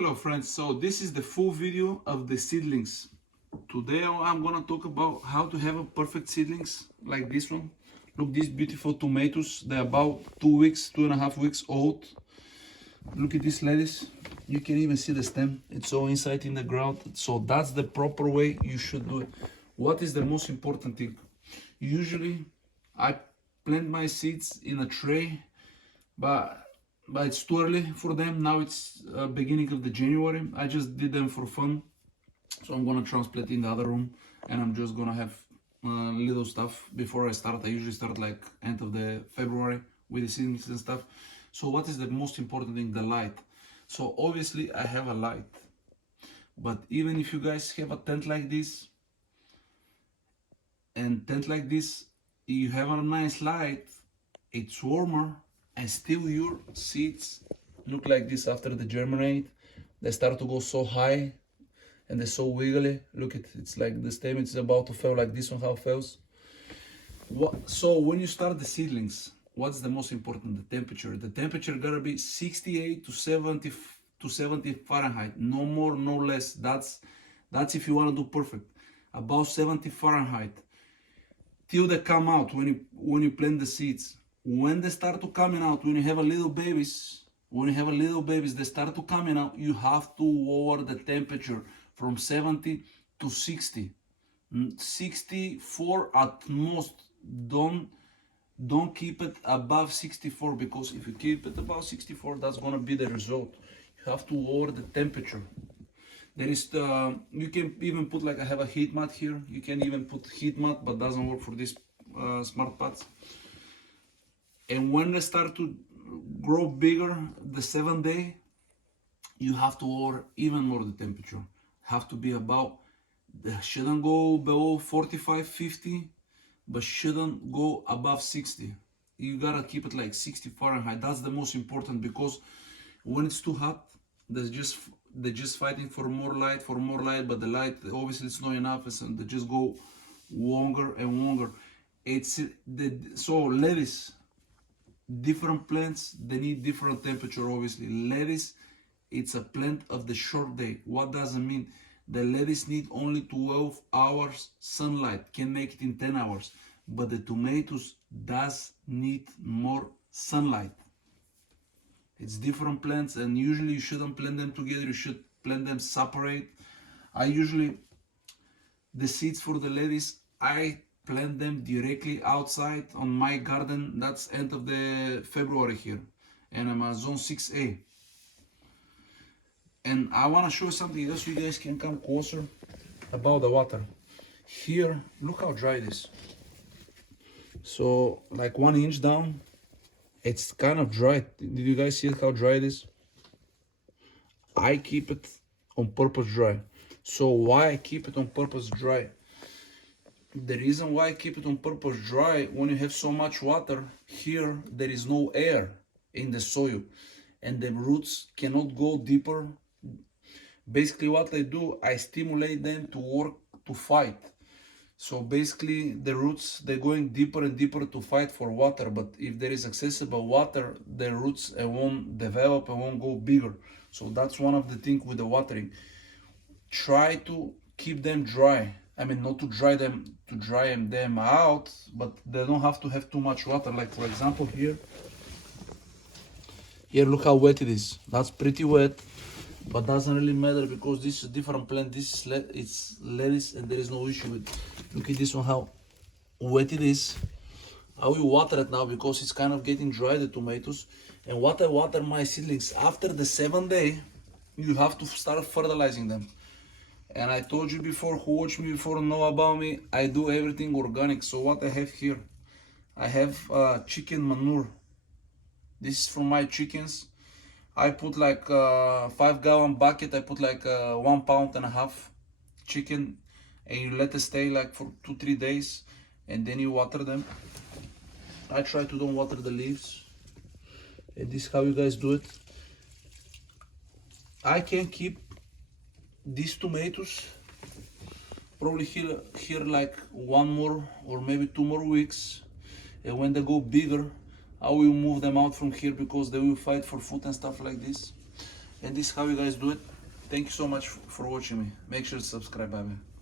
Hello friends, so this is the full video of the seedlings. Today I'm gonna talk about how to have a perfect seedlings like this one. Look, these beautiful tomatoes, they're about 2 weeks, 2.5 weeks old. Look at these ladies, you can even see the stem, it's all inside in the ground. So that's the proper way you should do it. What is the most important thing? Usually I plant my seeds in a tray, but it's too early for them. Now it's beginning of the January. I just did them for fun, so I'm gonna transplant in the other room, and I'm just gonna have little stuff before I start. I usually start like end of the February with the seedlings and stuff. So what is the most important thing? The light. So obviously I have a light, but even if you guys have a tent like this and tent like this, you have a nice light, it's warmer, and still your seeds look like this after the germinate. They start to go so high and they're so wiggly. Look at it's like the stem is about to fail, like this one how it fails. So when you start the seedlings, what's the most important? The temperature. The temperature gotta be 68 to 70 Fahrenheit, no more, no less. That's if you want to do perfect. About 70 Fahrenheit till they come out when you plant the seeds. When they start to coming out, when you have a little babies, they start to coming out, you have to lower the temperature from 70 to 60. 64 at most. Don't keep it above 64, because if you keep it above 64, that's gonna be the result. You have to lower the temperature. There is you can even put, like I have a heat mat here. You can even put heat mat, but doesn't work for these smart pots. And when they start to grow bigger, the 7th day, you have to lower even more the temperature. Have to be about, shouldn't go below 45, 50, but shouldn't go above 60. You gotta keep it like 60 Fahrenheit. That's the most important, because when it's too hot, they're just fighting for more light, but the light obviously it's not enough, and they just go longer and longer. So lettuce, different plants, they need different temperature. Obviously lettuce, it's a plant of the short day. What does it mean? The lettuce need only 12 hours sunlight, can make it in 10 hours, but the tomatoes does need more sunlight. It's different plants, and usually you shouldn't plant them together, you should plant them separate. I usually, the seeds for the lettuce, I plant them directly outside on my garden. That's end of the February here, and I'm at zone 6A. And I want to show you something else so you guys can come closer about the water. Here, look how dry it is. So like 1 inch down, it's kind of dry. Did you guys see how dry it is? I keep it on purpose dry. So why I keep it on purpose dry? The reason why I keep it on purpose dry, when you have so much water, here there is no air in the soil and the roots cannot go deeper. Basically what I do, I stimulate them to work, to fight. So basically the roots, they're going deeper and deeper to fight for water, but if there is accessible water, the roots won't develop and won't go bigger. So that's one of the things with the watering. Try to keep them dry. I mean, not to dry them out, but they don't have to have too much water. Like for example here look how wet it is. That's pretty wet, but doesn't really matter because this is a different plant. This is it's lettuce and there is no issue with. Look at this one, how wet it is. I will water it now because it's kind of getting dry, the tomatoes. And what I water my seedlings, after the 7th day, you have to start fertilizing them. And I told you before, who watched me before know about me, I do everything organic. So what I have here, I have chicken manure. This is from my chickens. I put like a 5-gallon bucket, I put like 1.5 pounds chicken, and you let it stay like for 2-3 days, and then you water them. I try to don't water the leaves, and this is how you guys do it. I can keep these tomatoes probably here like 1 more or maybe 2 more weeks, and when they go bigger, I will move them out from here because they will fight for food and stuff like this. And this is how you guys do it. Thank you so much for watching me. Make sure to subscribe. Bye bye.